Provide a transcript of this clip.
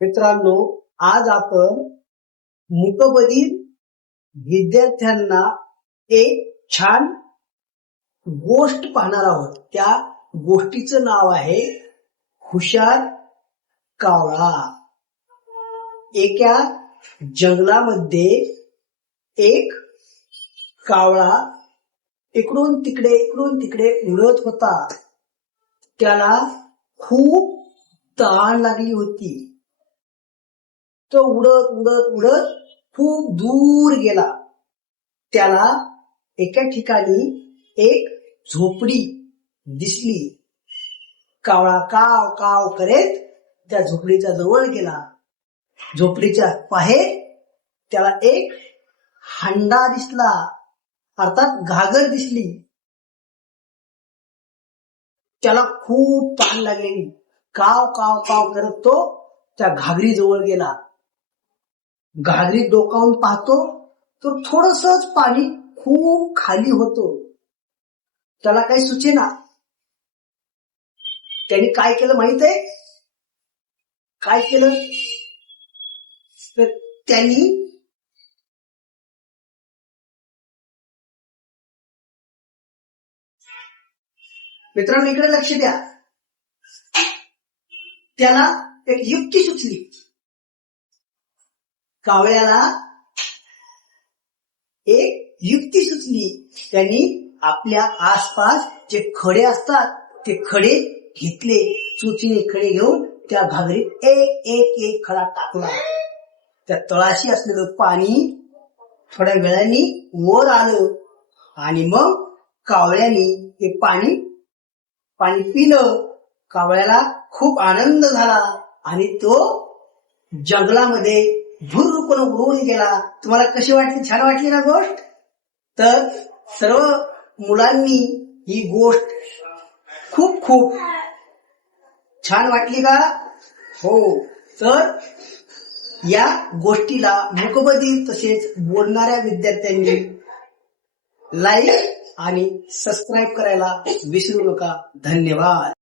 मित्रांनो, आज आपण मूकबधीर विद्यार्थ्यांना एक छान गोष्ट पाहणार आहोत. त्या गोष्टीचं नाव आहे हुशार कावळा. एका जंगलामध्ये एक कावळा इकडून तिकडे उडत होता. त्याला खूप तहान लागली होती. तो उडत खूप दूर गेला. त्याला एका ठिकाणी एक झोपडी दिसली. कावळा काव काव करत त्या झोपडीच्या जवळ गेला. झोपडीच्या बाहेर त्याला एक हंडा दिसला, अर्थात घागर दिसली. त्याला खूप तहान लागलेली. काव काव काव करत तो त्या घागरी जवळ गेला. घागरीत डोकावून पाहतो तर थोडसच पाणी खूप खाली होतो. त्याला काही सुचेना. त्यांनी काय केलं माहित आहे? काय केलं तर त्यांनी मित्रांनो इकडे लक्ष द्या. त्याला एक युक्ती सुचली. कावळ्याला एक युक्ती सुचली. त्यांनी आपल्या आसपास जे खडे असतात ते खडे घेतले. चोचीने खडे घेऊन त्या घागरीत एक खडा टाकला. त्या तळाशी असलेलं पाणी थोड्या वेळाने वर आलं आणि मग कावळ्याने ते पाणी पिलं. कावळ्याला खूप आनंद झाला आणि तो जंगलामध्ये भुर्रपणे उडून गेला. तुम्हाला कशी वाटली? छान वाटली ना गोष्ट? तर सर्व मुलांनी ही गोष्ट खूप खूप छान वाटली का? हो. तर या गोष्टीला मूकबधीर तसेच बोलणाऱ्या विद्यार्थ्यांनी लाईक आणि सबस्क्राईब करायला विसरू नका. धन्यवाद.